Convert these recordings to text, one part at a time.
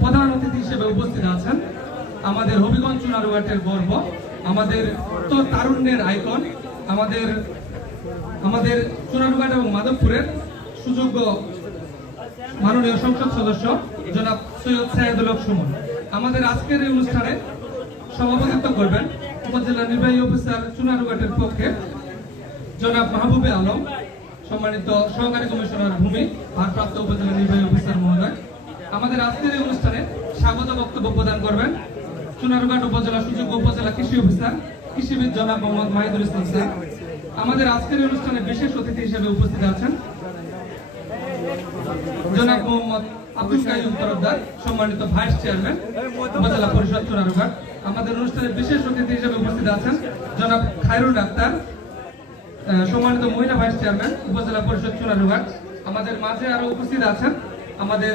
প্রধান অতিথি হিসেবে উপস্থিত আছেন আমাদের হবিগঞ্জ চুনারুঘাটের গর্ব, আমাদের তো তারুণ্যের আইকন, আমাদের চুনারুঘাট এবং মাধবপুরের সুযোগ্য মাননীয় সংসদ সদস্য জনাব সৈয়দ সাইদুল হক সুমন। আমাদের আজকের এই অনুষ্ঠানে সভাপতিত্ব করবেন উপজেলা নির্বাহী অফিসার চুনারুঘাটের পক্ষে জনাব মাহবুবে আলম, সম্মানিত সহকারী কমিশনার ভূমি, ভারপ্রাপ্ত উপজেলা নির্বাহী অফিসার মহোদয়। আমাদের আজকের এই অনুষ্ঠানে স্বাগত বক্তব্য প্রদান করবেন চুনারুঘাট উপজেলা সুযোগ্য উপজেলা কৃষি অফিসার কৃষিবিদ জনাব মোহাম্মদ মাহিদুল ইসলাম স্যার। আমাদের আজকের এই অনুষ্ঠানে বিশেষ অতিথি হিসেবে উপস্থিত আছেন জনাব মোহাম্মদ আব্দুল কাইয়ুম তরফদার, সম্মানিত ভাইস চেয়ারম্যান উপজেলা পরিষদ চুনারুঘাট। আমাদের অনুষ্ঠানে বিশেষ অতিথি হিসেবে উপস্থিত আছেন জনাব খায়রুল ডাক্তার, সম্মানিত মহিলা ভাইস চেয়ারম্যান উপজেলা পরিষদ চুনারুঘাট। আমাদের মাঝে আরো উপস্থিত আছেন আমাদের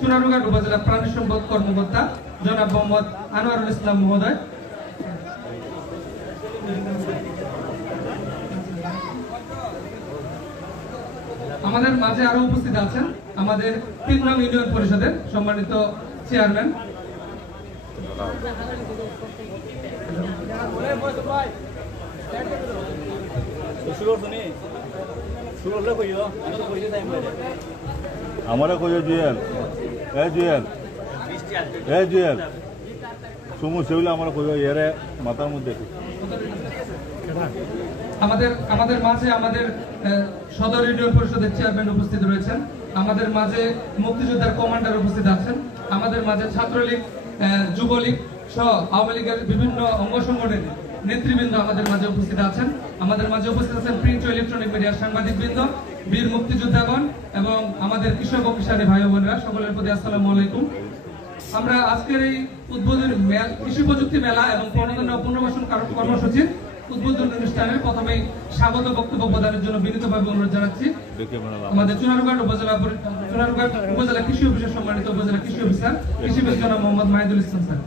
চুনারুঘাট উপজেলা প্রাণী সম্পদ কর্মকর্তা জনাব মোহাম্মদ আনোয়ারুল ইসলাম মহোদয়। আমাদের মাঝে আরো উপস্থিত আছেন আমাদের ৩ নং ইউনিয়ন পরিষদের সম্মানিত চেয়ারম্যান আমারে কইও জুয়েল, জুয়েল সুমু সেগুলো আমার কইও এরে মাথার মধ্যে। আমাদের মাঝে আমাদের সদর ইউনিয়ন পরিষদের চেয়ারম্যান উপস্থিত রয়েছেন, আমাদের মাঝে মুক্তিযোদ্ধার কমান্ডার উপস্থিত আছেন, আমাদের মাঝে ছাত্রলীগ, যুবলীগ সহ আওয়ামী লীগের বিভিন্ন অঙ্গ সংগঠনের নেতৃবৃন্দ আমাদের মাঝে উপস্থিত আছেন। আমাদের মাঝে উপস্থিত আছেন প্রিন্ট ও ইলেকট্রনিক মিডিয়ার সাংবাদিকবৃন্দ, বীর মুক্তিযোদ্ধাগণ এবং আমাদের কৃষক ও কৃষানী ভাই বোনেরা, সকলের প্রতি আসসালামু আলাইকুম। আমরা আজকের এই উদ্বোধনী কৃষি প্রযুক্তি মেলা এবং প্রণোদনা ও পুনর্বাসন কর্মসূচির উদ্বোধনী অনুষ্ঠানের প্রথমেই স্বাগত বক্তব্য প্রদানের জন্য বিনীতভাবে অনুরোধ জানাচ্ছি আমাদের চুনারুঘাট উপজেলা কৃষি অফিসার, সম্মানিত উপজেলা কৃষি অফিসার কৃষিবিদ জনাব মোহাম্মদ মাহিদুল ইসলাম স্যার।